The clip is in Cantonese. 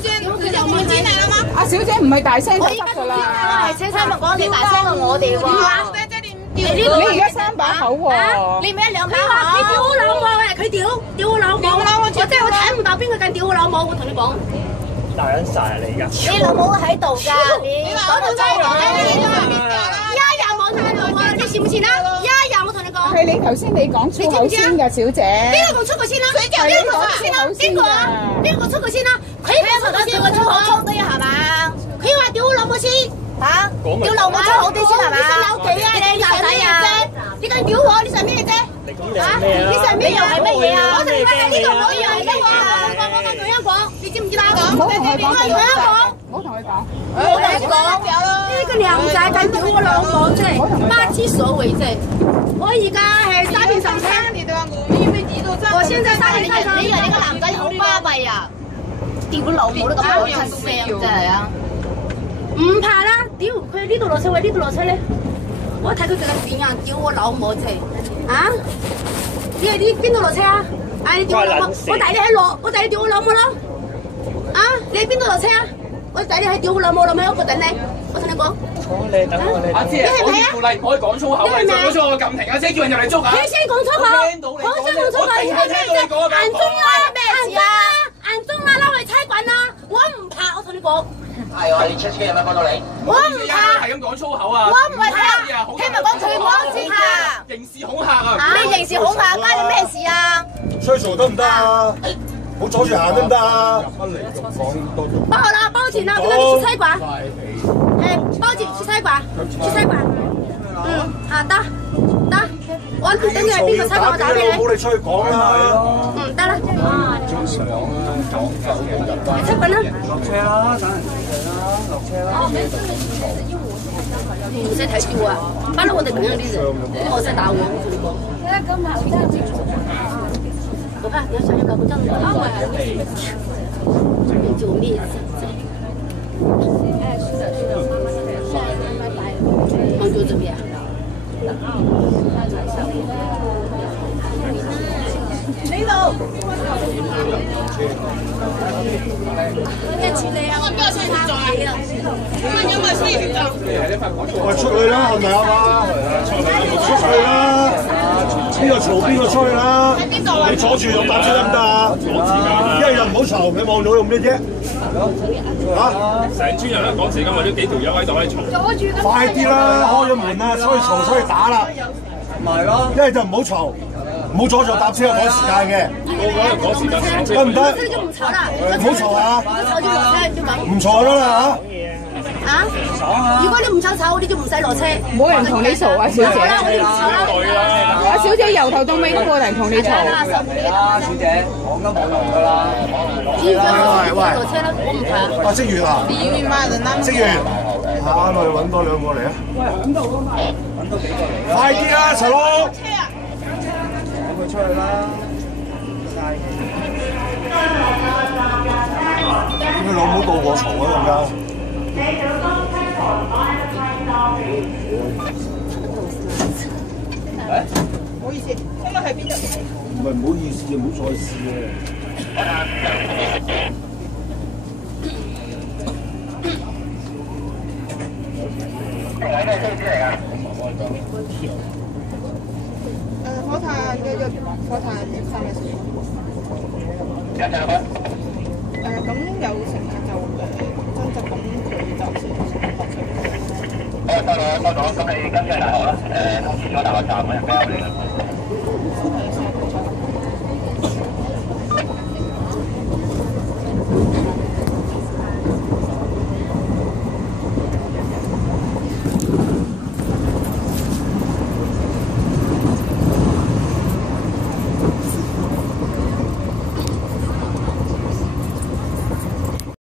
姐，你就唔知嚟啦嘛？阿小姐唔係大聲就得㗎啦。係車餐咪講你大聲過我哋喎。你而家三把口喎。你咪一兩把口。你屌我老母啊！佢屌我老母。我真係我睇唔到邊個咁屌我老母，我同你講。大撚晒啊你而家！你老母喺度㗎，你講到真係一日冇態度啊！你信唔信啊？一日我同你講。係你頭先你講粗口先㗎，小姐。邊個講粗口先啦？邊個講先啦？邊個啊？邊個講粗口先啦？佢講粗口先，我粗口粗啲係嘛？佢話屌我老母先嚇，屌老母粗口啲先係嘛？你想有幾啊？你男仔啊？你咁屌我，你想咩啫？嚇？你想咩又係乜嘢啊？我同你講喺呢度攞嘢係乜喎？我同一講，你知唔知啦？唔好同佢講，我同一講。唔好同佢講。我同你講，呢個靚仔咁屌我老母啫，不知所謂啫。我而家係沙田上車，我現在沙田上車。你以為你個男仔好巴閉啊？屌老母都咁講出聲真係啊！唔怕啦，屌佢呢度落車位，呢度落車咧。我睇佢咁變啊，屌我老母啫！啊？你係邊度落車啊？你屌我老母！我帶你喺落，我帶你屌我老母咯！啊？你喺邊度落車啊？我帶你喺屌我老母，老母喺屋企等你。我同你講。你等我你。阿姐，我條附例唔可以講粗口嘅，講粗口我撳停，阿姐叫人入嚟捉啊！你先講粗口，講粗口係咩啫？眼中啊，咩事啊？眼中啊，拉去差館啦！我唔怕，我同你講。係我哋出車有咩幫到你？我唔怕。係咁講粗口啊！我唔係怕，聽咪講佢講先啊！刑事恐嚇啊！咩刑事恐嚇？關你咩事啊？吹嘈得唔得啊？唔好阻住行得唔得啊？包啦，包錢啦，點解你出差館？包住出差館，出差館。得，我等你係邊個差館，我打俾你。冇你出去講啦。得啦。你出品啦。落車啦，等人落車啦。唔使睇住啊！不嬲我哋咁樣啲人，我真係打我，我同你講。我怕你想要搞不正的，你就咩事？我就怎么样？呢度。一處理啊！我邊個需要協助啊？咁有冇需要協助？喂，出去啦，係咪啊嘛？出去啦！邊個嘈邊個出去啦？喺邊度啊？你阻住咗搭車得唔得啊？阻時間啊！一係就唔好嘈，你望到用咩啫？嚇！成村人都趕時間，為咗幾條友喺度嘈。快啲啦！開咗門啦，出去嘈出去打啦！咪咯，一係就唔好嘈，唔好阻住搭車趕時間嘅。個個都趕時間上車。得唔得？就唔嘈啦，唔好嘈啊！嘈就落車就咁。唔嘈得啦啊！如果你唔吵，你就唔使落車。冇人同你嘈啊，小姐。我哋唔吵啦。阿小姐由頭到尾都冇人同你嘈。啦，小姐，講都冇用㗎啦。喂，落車啦，我唔怕。阿職員啊，職員，我哋揾多兩個嚟啊！揾到幾個嚟啦？快啲啦，齊佬！趕佢出去啦！佢老母到我嘈啊，陣間。唔好意思，今日喺邊度？唔係唔好意思，唔好再試啊！係咩車嚟㗎？火炭火炭30。有陣啦。咁有乘客就爭執，咁佢就先落車。收到，咁你跟住大學啦，通知咗大學站嗰人交你啦。